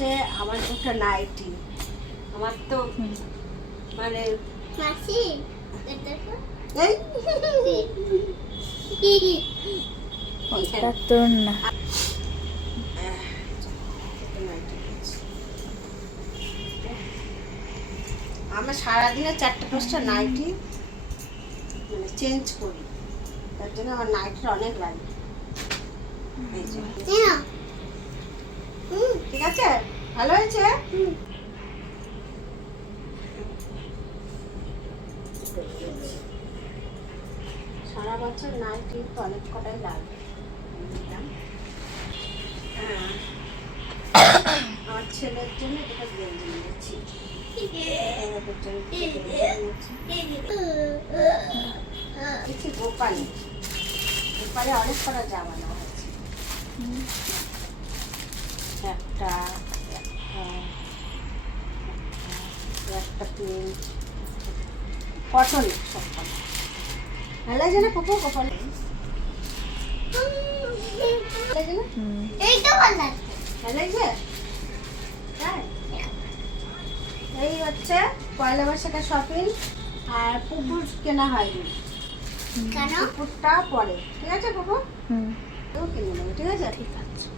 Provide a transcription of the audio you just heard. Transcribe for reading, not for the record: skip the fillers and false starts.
হচ্ছে আমার দুটো নাইটি। আমার তো মানে মাসি এই এটা তোর না। আমার সারাদিনে 4-5টা নাইটি মানে চেঞ্জ করি, তার জন্য আমার নাইটির অনেক লাগে। এই যে, ঠিক আছে, ভালো হয়েছে। সারা বছর নাইটি তো অনেক কটাই লাগে। হ্যাঁ, আমার ছেলের জন্য এটা গেঞ্জি নিয়েছি, ওদের জন্য দুটো গেঞ্জি নিয়েছি। দেখছি গোপালে অনেক কটা জামা নেওয়া হয়েছে। একটা প্রিন্ট কটন, সব কটন। ভালো লাগছে না পুপু গোপালে? ভালো লাগছে না? এইটা ভালো লাগছে। ভালো লাগছে? তাই? এই হচ্ছে পয়লা বৈশাখের শপিং। আর পুকুর কেনা হয়নি, কেন? পুকুরটা পরে, ঠিক আছে পুপু? হুম, কিনে নেবো, ঠিক আছে? ঠিক আছে।